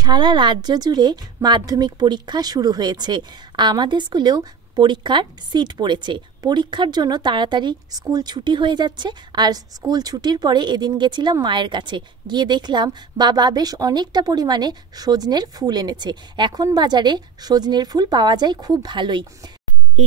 সারা রাজ্য জুড়ে মাধ্যমিক পরীক্ষা শুরু হয়েছে। আমাদের স্কুলেও পরীক্ষার সিট পড়েছে। পরীক্ষার জন্য তাড়াতাড়ি স্কুল ছুটি হয়ে যাচ্ছে। আর স্কুল ছুটির পরে এদিন গেছিলাম মায়ের কাছে, গিয়ে দেখলাম বাবা বেশ অনেকটা পরিমাণে সজনের ফুল এনেছে। এখন বাজারে সজনের ফুল পাওয়া যায় খুব ভালোই।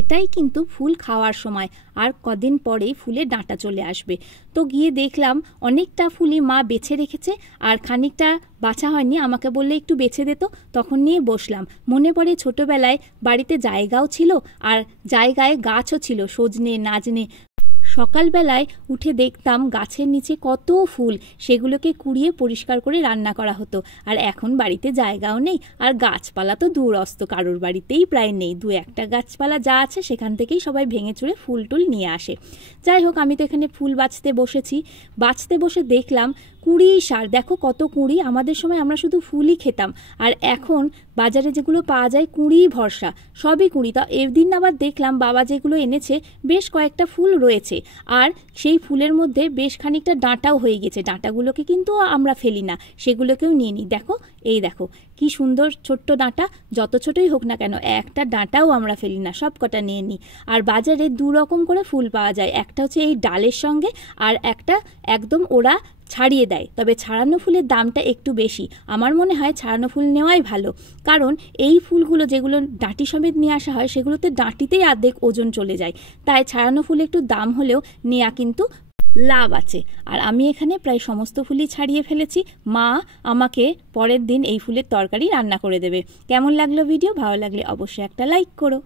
এটাই কিন্তু ফুল খাওয়ার সময়, আর কদিন পরেই ফুলের ডাঁটা চলে আসবে। তো গিয়ে দেখলাম অনেকটা ফুলই মা বেছে রেখেছে, আর খানিকটা বাছা হয়নি, আমাকে বললে একটু বেছে দিত, তখন নিয়ে বসলাম। মনে পড়ে ছোটবেলায় বাড়িতে জায়গাও ছিল আর জায়গায় গাছও ছিল, সজনে নাজনে। সকালবেলায় উঠে দেখতাম গাছের নিচে কত ফুল, সেগুলোকে কুড়িয়ে পরিষ্কার করে রান্না করা হতো। আর এখন বাড়িতে জায়গাও নেই, আর গাছপালা তো দূরস্ত, কারোর বাড়িতেই প্রায় নেই। দু একটা গাছপালা যা আছে সেখান থেকেই সবাই ভেঙে চুরে ফুল টুল নিয়ে আসে। যাই হোক, আমি তো এখানে ফুল বাছতে বসেছি। বাছতে বসে দেখলাম কুঁড়ি সার, দেখো কত কুঁড়ি। আমাদের সময় আমরা শুধু ফুলই খেতাম, আর এখন বাজারে যেগুলো পাওয়া যায় কুঁড়ি ভরসা, সবই কুঁড়ি। তা এদিন আবার দেখলাম বাবা যেগুলো এনেছে বেশ কয়েকটা ফুল রয়েছে, আর সেই ফুলের মধ্যে বেশ খানিকটা ডাঁটাও হয়ে গেছে। ডাঁটাগুলোকে কিন্তু আমরা ফেলি না, সেগুলোকেও নিয়ে নিই। দেখো, এই দেখো কি সুন্দর ছোট্ট ডাঁটা, যত ছোটই হোক না কেন একটা ডাঁটাও আমরা ফেলি না, সব কটা নিয়ে নিই। আর বাজারে দু রকম করে ফুল পাওয়া যায়, একটা হচ্ছে এই ডালের সঙ্গে, আর একটা একদম ওরা ছাড়িয়ে দেয়। তবে ছাড়ানো ফুলের দামটা একটু বেশি। আমার মনে হয় ছাড়ানো ফুল নেওয়াই ভালো, কারণ এই ফুলগুলো যেগুলো ডাঁটি সমেত নিয়ে আসা হয় সেগুলোতে ডাঁটিতেই অর্ধেক ওজন চলে যায়। তাই ছাড়ানো ফুল একটু দাম হলেও নেওয়া কিন্তু লাভ আছে। আর আমি এখানে প্রায় সমস্ত ফুলই ছাড়িয়ে ফেলেছি। মা আমাকে পরের দিন এই ফুলের তরকারি রান্না করে দেবে। কেমন লাগলো ভিডিও? ভালো লাগলে অবশ্যই একটা লাইক করো।